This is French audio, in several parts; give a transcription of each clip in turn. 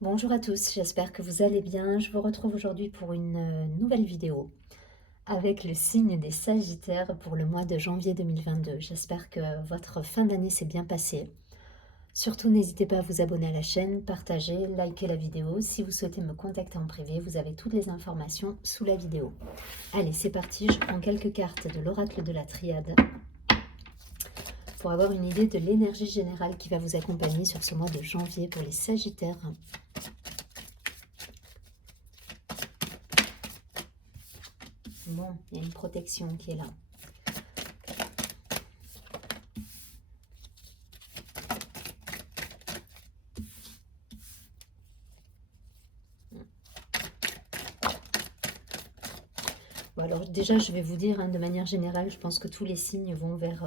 Bonjour à tous, j'espère que vous allez bien. Je vous retrouve aujourd'hui pour une nouvelle vidéo avec le signe des Sagittaires pour le mois de janvier 2022. J'espère que votre fin d'année s'est bien passée. Surtout, n'hésitez pas à vous abonner à la chaîne, partager, liker la vidéo. Si vous souhaitez me contacter en privé, vous avez toutes les informations sous la vidéo. Allez, c'est parti, je prends quelques cartes de l'oracle de la Triade pour avoir une idée de l'énergie générale qui va vous accompagner sur ce mois de janvier pour les Sagittaires. Bon, il y a une protection qui est là. Bon, alors déjà, je vais vous dire, de manière générale, je pense que tous les signes vont vers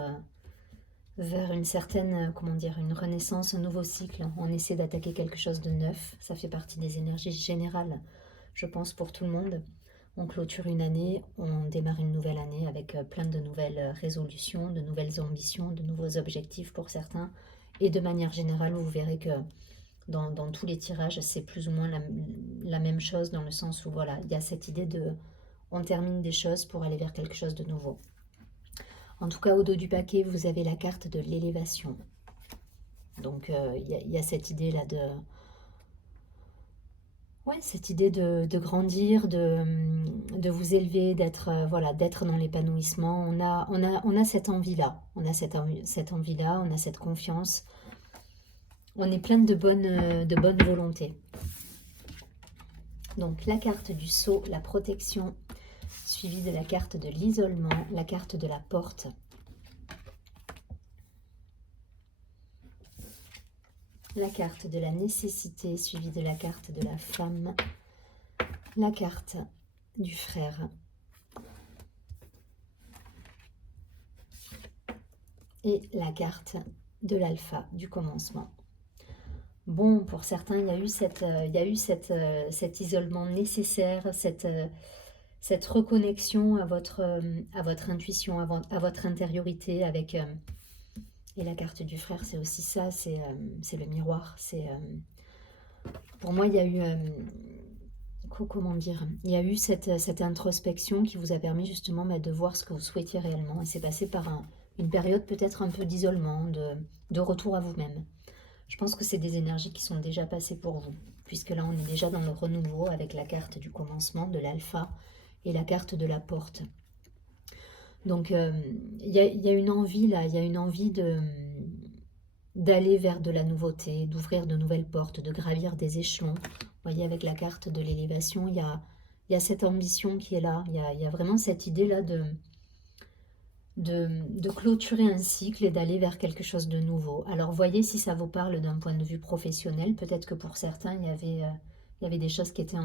une certaine, comment dire, une renaissance, un nouveau cycle. On essaie d'attaquer quelque chose de neuf. Ça fait partie des énergies générales, je pense, pour tout le monde. On clôture une année, on démarre une nouvelle année avec plein de nouvelles résolutions, de nouvelles ambitions, de nouveaux objectifs pour certains. Et de manière générale, vous verrez que dans tous les tirages, c'est plus ou moins la même chose dans le sens où, voilà, il y a cette idée de on termine des choses pour aller vers quelque chose de nouveau. En tout cas, au dos du paquet, vous avez la carte de l'élévation. Donc, il y a cette idée-là de... Ouais, cette idée de grandir, de vous élever, d'être voilà, d'être dans l'épanouissement. On a cette envie-là. On a cette envie-là, on a cette confiance. On est plein de bonne volonté. Donc, la carte du sceau, la protection, suivie de la carte de l'isolement, la carte de la porte. La carte de la nécessité suivie de la carte de la femme, la carte du frère et la carte de l'alpha, du commencement. Bon, pour certains, il y a eu cet isolement nécessaire, cette reconnexion à votre intuition, à votre intériorité avec... et la carte du frère, c'est aussi ça, c'est le miroir. Pour moi, il y a eu... comment dire, il y a eu cette introspection qui vous a permis justement de voir ce que vous souhaitiez réellement. Et c'est passé par une période peut-être un peu d'isolement, de retour à vous-même. Je pense que c'est des énergies qui sont déjà passées pour vous, puisque là on est déjà dans le renouveau avec la carte du commencement, de l'alpha, et la carte de la porte. Donc il y a une envie là, il y a une envie d'aller vers de la nouveauté, d'ouvrir de nouvelles portes, de gravir des échelons. Vous voyez, avec la carte de l'élévation, il y a cette ambition qui est là. Il y a vraiment cette idée-là de clôturer un cycle et d'aller vers quelque chose de nouveau. Alors, voyez si ça vous parle d'un point de vue professionnel. Peut-être que pour certains, il y avait des choses qui étaient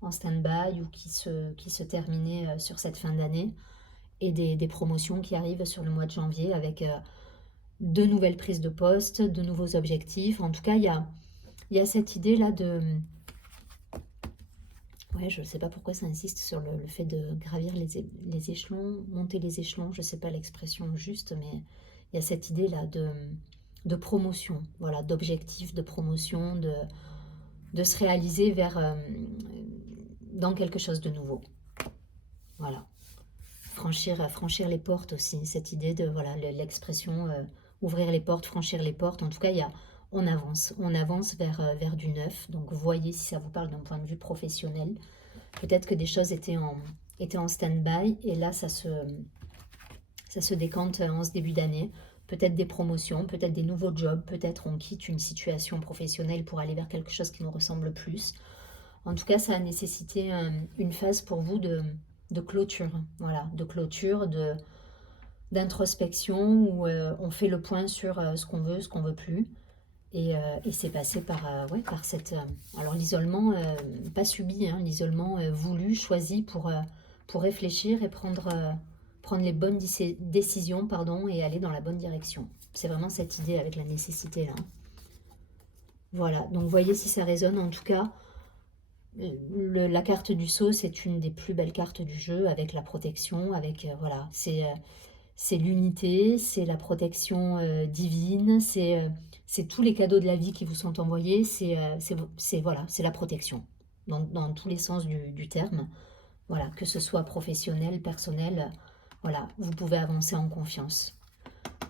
en stand-by ou qui se terminaient sur cette fin d'année et des promotions qui arrivent sur le mois de janvier avec de nouvelles prises de poste, de nouveaux objectifs. En tout cas, il y a cette idée-là de... Ouais, je ne sais pas pourquoi ça insiste sur le fait de gravir les échelons, monter les échelons, je ne sais pas l'expression juste, mais il y a cette idée-là de promotion, voilà, d'objectif, de promotion, de se réaliser dans quelque chose de nouveau. Voilà. Franchir les portes aussi, cette idée de, voilà, l'expression ouvrir les portes, franchir les portes. En tout cas, on avance vers du neuf. Donc, voyez si ça vous parle d'un point de vue professionnel. Peut-être que des choses étaient en stand-by et là, ça se décante en ce début d'année. Peut-être des promotions, peut-être des nouveaux jobs, peut-être on quitte une situation professionnelle pour aller vers quelque chose qui nous ressemble plus. En tout cas, ça a nécessité une phase pour vous de clôture, voilà, de clôture, d'introspection où on fait le point sur ce qu'on veut plus. Et c'est passé ouais, par cette... alors l'isolement, pas subi, hein, l'isolement voulu, choisi pour réfléchir et prendre les bonnes décisions, pardon, et aller dans la bonne direction. C'est vraiment cette idée avec la nécessité là. Voilà, donc voyez si ça résonne. En tout cas, la carte du sceau, c'est une des plus belles cartes du jeu avec la protection, avec voilà, c'est l'unité, c'est la protection divine, c'est tous les cadeaux de la vie qui vous sont envoyés, voilà, c'est la protection, dans tous les sens du terme. Voilà, que ce soit professionnel, personnel, voilà, vous pouvez avancer en confiance.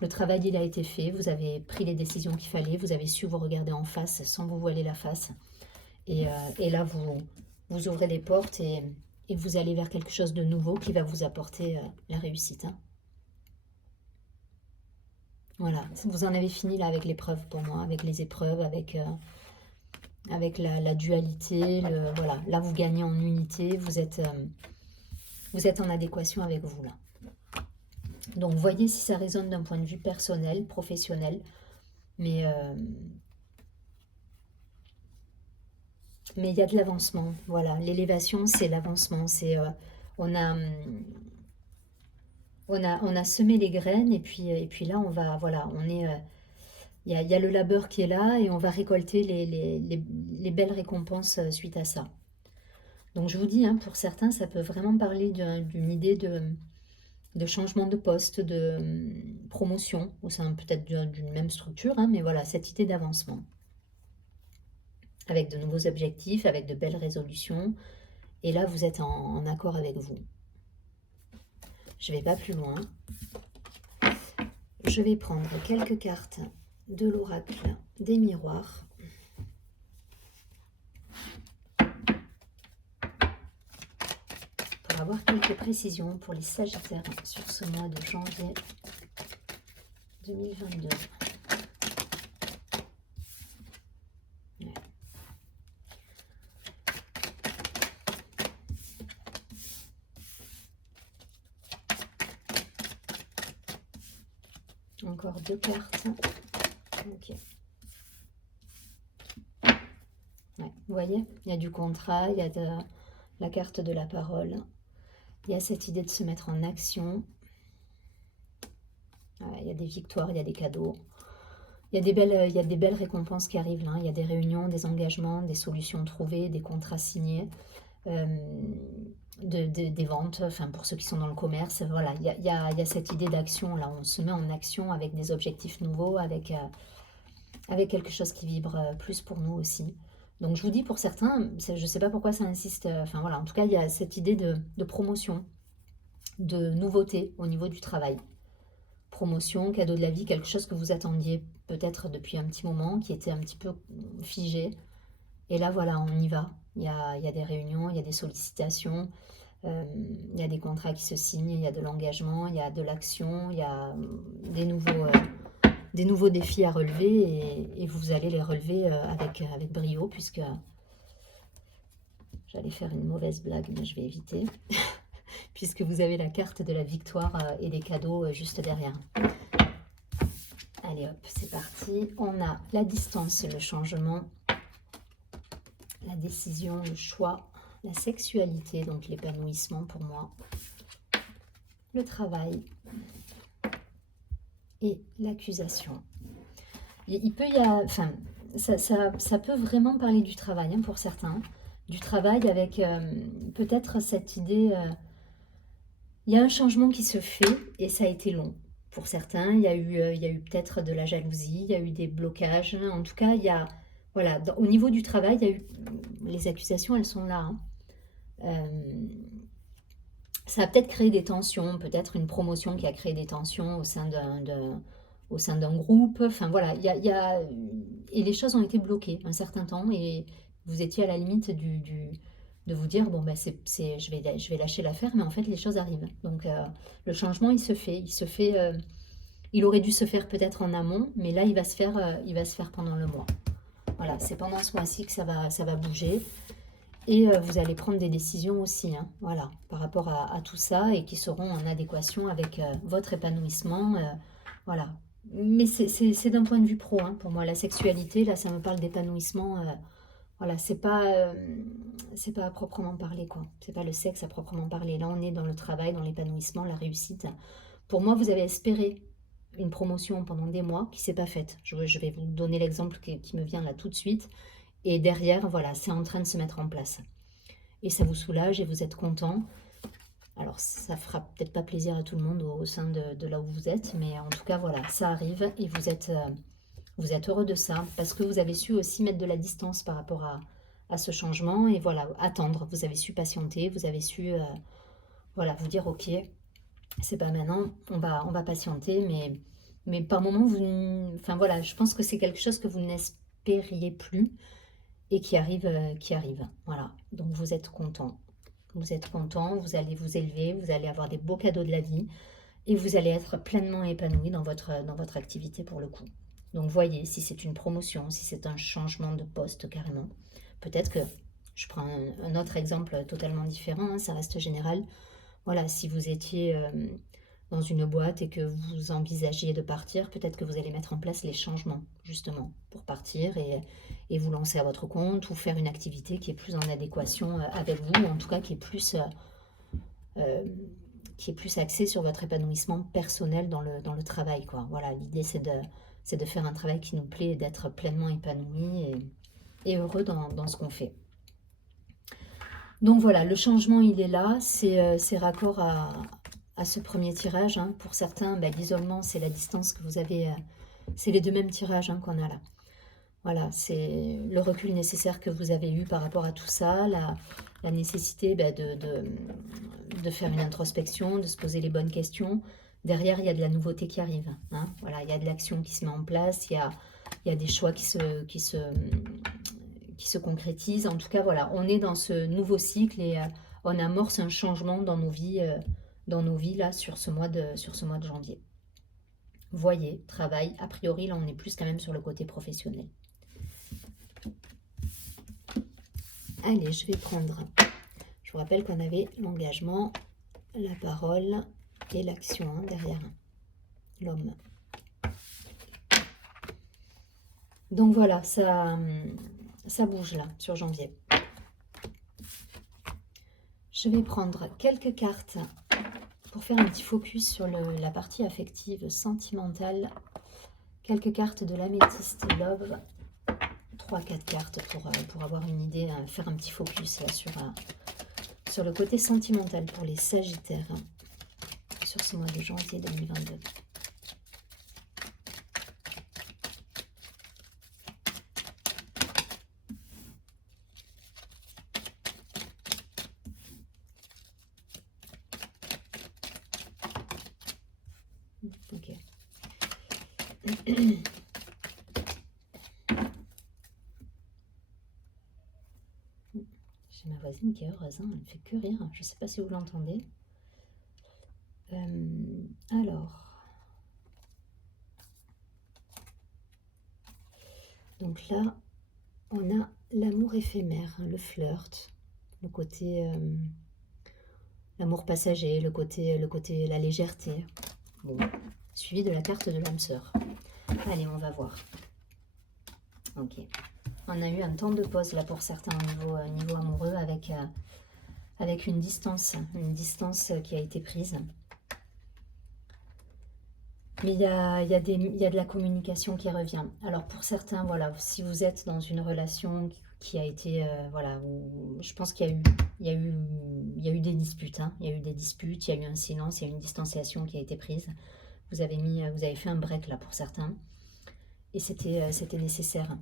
Le travail, il a été fait, vous avez pris les décisions qu'il fallait, vous avez su vous regarder en face sans vous voiler la face. Et là, vous ouvrez les portes et vous allez vers quelque chose de nouveau qui va vous apporter la réussite. Hein. Voilà, vous en avez fini là avec l'épreuve pour moi, avec les épreuves, avec la dualité. Voilà, là, vous gagnez en unité, vous êtes en adéquation avec vous là. Donc, voyez si ça résonne d'un point de vue personnel, professionnel, mais il y a de l'avancement. Voilà, l'élévation, c'est l'avancement. On a semé les graines et puis là, voilà, il y a le labeur qui est là et on va récolter les belles récompenses suite à ça. Donc, je vous dis, hein, pour certains, ça peut vraiment parler d'une idée de changement de poste, de promotion, au sein peut-être d'une même structure, hein, mais voilà, cette idée d'avancement. Avec de nouveaux objectifs, avec de belles résolutions. Et là, vous êtes en accord avec vous. Je ne vais pas plus loin. Je vais prendre quelques cartes de l'oracle des miroirs. Pour avoir quelques précisions pour les Sagittaires sur ce mois de janvier 2022. Encore 2 cartes. Ok. Ouais, vous voyez, il y a du contrat, il y a la carte de la parole. Il y a cette idée de se mettre en action. Il y a des victoires, il y a des cadeaux. Il y a des belles récompenses qui arrivent là. Il y a des réunions, des engagements, des solutions trouvées, des contrats signés, des ventes, enfin pour ceux qui sont dans le commerce. Voilà, il y a cette idée d'action là. On se met en action avec des objectifs nouveaux, avec quelque chose qui vibre plus pour nous aussi. Donc je vous dis, pour certains, je ne sais pas pourquoi ça insiste, enfin voilà, en tout cas il y a cette idée de promotion, de nouveauté au niveau du travail. Promotion, cadeau de la vie, quelque chose que vous attendiez peut-être depuis un petit moment, qui était un petit peu figé. Et là voilà, on y va. Il y a des réunions, il y a des sollicitations, il y a des contrats qui se signent, il y a de l'engagement, il y a de l'action, il y a des nouveaux défis à relever et vous allez les relever avec brio, puisque j'allais faire une mauvaise blague, mais je vais éviter, puisque vous avez la carte de la victoire et des cadeaux juste derrière. Allez hop, c'est parti. On a la distance, le changement, la décision, le choix, la sexualité, donc l'épanouissement pour moi, le travail et l'accusation. Il peut enfin, ça peut vraiment parler du travail pour certains, du travail avec peut-être cette idée, il y a un changement qui se fait et ça a été long. Pour certains, il y a eu peut-être de la jalousie, il y a eu des blocages, en tout cas, voilà, au niveau du travail, il y a eu, les accusations, elles sont là. Ça a peut-être créé des tensions, peut-être une promotion qui a créé des tensions au sein d'un groupe. Enfin voilà, et les choses ont été bloquées un certain temps et vous étiez à la limite de vous dire bon ben je vais lâcher l'affaire, mais en fait les choses arrivent. Donc le changement il se fait, il aurait dû se faire peut-être en amont, mais là il va se faire pendant le mois. Voilà, c'est pendant ce mois-ci que ça va bouger. Et vous allez prendre des décisions aussi, voilà, par rapport à tout ça et qui seront en adéquation avec votre épanouissement. Voilà. Mais c'est d'un point de vue pro, pour moi. La sexualité, là, ça me parle d'épanouissement. Voilà, c'est pas à proprement parler, quoi. C'est pas le sexe à proprement parler. Là, on est dans le travail, dans l'épanouissement, la réussite. Pour moi, vous avez espéré une promotion pendant des mois qui s'est pas faite. Je vais vous donner l'exemple qui me vient là tout de suite. Et derrière, voilà, c'est en train de se mettre en place. Et ça vous soulage et vous êtes content. Alors, ça fera peut-être pas plaisir à tout le monde au sein de là où vous êtes, mais en tout cas, voilà, ça arrive et vous êtes Vous êtes heureux de ça, parce que vous avez su aussi mettre de la distance par rapport à ce changement, et voilà, attendre. Vous avez su patienter, vous avez su, voilà, vous dire, ok, c'est pas maintenant, on va patienter, mais par moment, enfin voilà, je pense que c'est quelque chose que vous n'espériez plus, et qui arrive, voilà. Donc vous êtes content. Vous êtes content, vous allez vous élever, vous allez avoir des beaux cadeaux de la vie et vous allez être pleinement épanoui dans votre activité pour le coup. Donc voyez, si c'est une promotion, si c'est un changement de poste carrément. Peut-être que, je prends un autre exemple totalement différent, hein, ça reste général. Voilà, si vous étiez dans une boîte et que vous envisagiez de partir, peut-être que vous allez mettre en place les changements justement pour partir et vous lancer à votre compte ou faire une activité qui est plus en adéquation avec vous, ou en tout cas euh, qui est plus axée sur votre épanouissement personnel dans le travail, quoi. Voilà, l'idée c'est de faire un travail qui nous plaît et d'être pleinement épanoui et heureux dans ce qu'on fait. Donc voilà, le changement il est là, c'est raccord à ce premier tirage, hein. Pour certains, bah, l'isolement c'est la distance que vous avez, c'est les deux mêmes tirages, hein, qu'on a là. Voilà, c'est le recul nécessaire que vous avez eu par rapport à tout ça, la nécessité bah, de faire une introspection, de se poser les bonnes questions. Derrière, il y a de la nouveauté qui arrive, hein. Voilà, il y a de l'action qui se met en place, il y a des choix qui se concrétisent. En tout cas, voilà, on est dans ce nouveau cycle et on amorce un changement dans nos vies là, sur ce mois de janvier. Voyez, travail, a priori, là, on est plus quand même sur le côté professionnel. Allez, je vais prendre... Je vous rappelle qu'on avait l'engagement, la parole et l'action, hein, derrière l'homme. Donc voilà, ça bouge là, sur janvier. Je vais prendre quelques cartes pour faire un petit focus sur la partie affective, sentimentale. Quelques cartes de l'améthyste Love. 3-4 cartes pour avoir une idée, faire un petit focus là sur le côté sentimental pour les Sagittaires, hein, sur ce mois de janvier 2022. Ok. J'ai ma voisine qui est heureuse, hein, elle ne fait que rire. Je ne sais pas si vous l'entendez. Alors, donc là, on a l'amour éphémère, hein, le flirt, le côté l'amour passager, le côté la légèreté. Bon, suivi de la carte de l'âme sœur. Allez, on va voir. Ok. On a eu un temps de pause là pour certains au niveau amoureux avec une distance qui a été prise. Mais il y a de la communication qui revient. Alors pour certains, voilà, si vous êtes dans une relation qui a été, voilà, je pense qu'il y a eu des disputes, hein. Il y a eu des disputes, il y a eu un silence, il y a eu une distanciation qui a été prise. Vous avez fait un break là pour certains. Et c'était nécessaire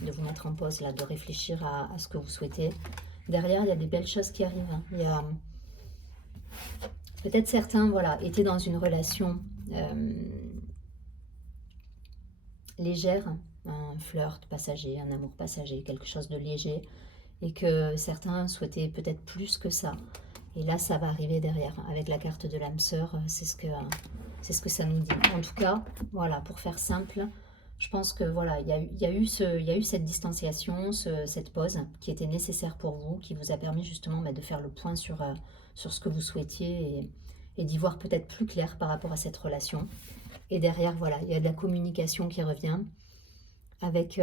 de vous mettre en pause là, de réfléchir à ce que vous souhaitez. Derrière, il y a des belles choses qui arrivent, hein. Il y a peut-être certains, voilà, étaient dans une relation légère, un flirt passager, un amour passager, quelque chose de léger, et que certains souhaitaient peut-être plus que ça. Et là, ça va arriver derrière. Avec la carte de l'âme sœur, c'est ce que ça nous dit. En tout cas, voilà, pour faire simple, je pense que voilà, il y a eu cette distanciation, cette pause qui était nécessaire pour vous, qui vous a permis justement de faire le point sur ce que vous souhaitiez et d'y voir peut-être plus clair par rapport à cette relation. Et derrière, voilà, il y a de la communication qui revient avec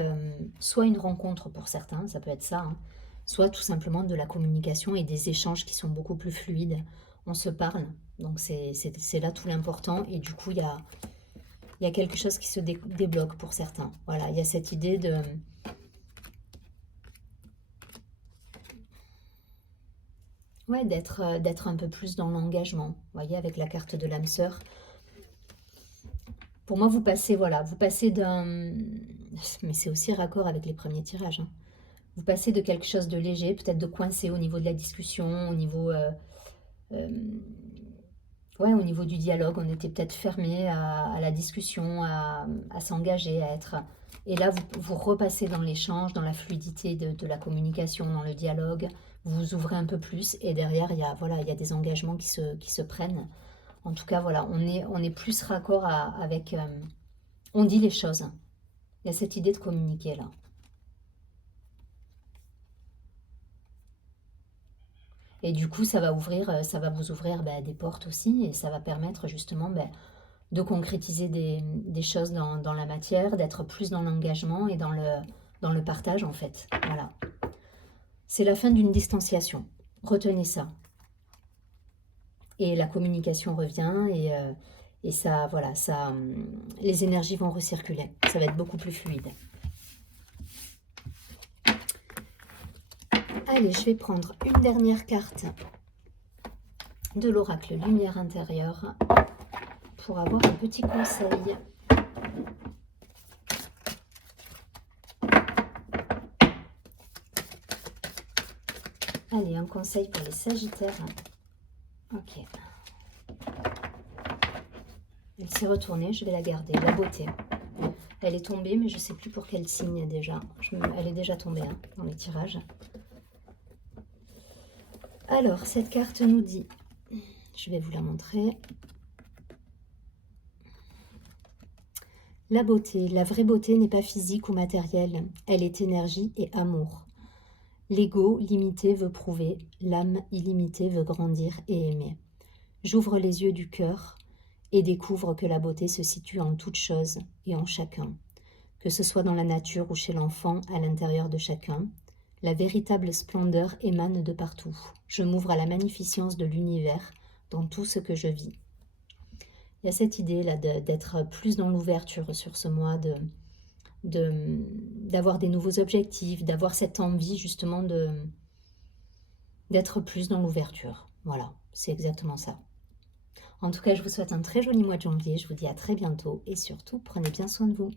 soit une rencontre pour certains, ça peut être ça, hein, soit tout simplement de la communication et des échanges qui sont beaucoup plus fluides. On se parle, donc c'est là tout l'important. Et du coup, il y a quelque chose qui se débloque pour certains. Voilà, il y a cette idée de... Ouais, d'être un peu plus dans l'engagement. Vous voyez, avec la carte de l'âme sœur. Pour moi, vous passez, voilà, vous passez d'un... Mais c'est aussi raccord avec les premiers tirages, hein. Vous passez de quelque chose de léger, peut-être de coincé au niveau de la discussion, au niveau... euh, ouais, au niveau du dialogue, on était peut-être fermé à la discussion, à s'engager, à être... Et là, vous repassez dans l'échange, dans la fluidité de la communication, dans le dialogue, vous vous ouvrez un peu plus, et derrière, il y a, voilà, il y a des engagements qui se prennent. En tout cas, voilà, on est plus raccord avec... on dit les choses. Il y a cette idée de communiquer, là. Et du coup, ça va vous ouvrir des portes aussi, et ça va permettre justement de concrétiser des choses dans la matière, d'être plus dans l'engagement et dans le partage, en fait. Voilà. C'est la fin d'une distanciation. Retenez ça. Et la communication revient, et ça, voilà, ça, les énergies vont recirculer. Ça va être beaucoup plus fluide. Allez, je vais prendre une dernière carte de l'oracle Lumière intérieure pour avoir un petit conseil. Allez, un conseil pour les Sagittaires. Ok. Elle s'est retournée, je vais la garder. La beauté. Elle est tombée, mais je ne sais plus pour quel signe déjà. Elle est déjà tombée dans les tirages. Alors, cette carte nous dit, je vais vous la montrer. La beauté, la vraie beauté n'est pas physique ou matérielle, elle est énergie et amour. L'ego limité veut prouver, l'âme illimitée veut grandir et aimer. J'ouvre les yeux du cœur et découvre que la beauté se situe en toute chose et en chacun. Que ce soit dans la nature ou chez l'enfant, à l'intérieur de chacun, la véritable splendeur émane de partout. Je m'ouvre à la magnificence de l'univers dans tout ce que je vis. Il y a cette idée-là d'être plus dans l'ouverture sur ce mois, d'avoir des nouveaux objectifs, d'avoir cette envie justement d'être plus dans l'ouverture. Voilà, c'est exactement ça. En tout cas, je vous souhaite un très joli mois de janvier. Je vous dis à très bientôt et surtout, prenez bien soin de vous.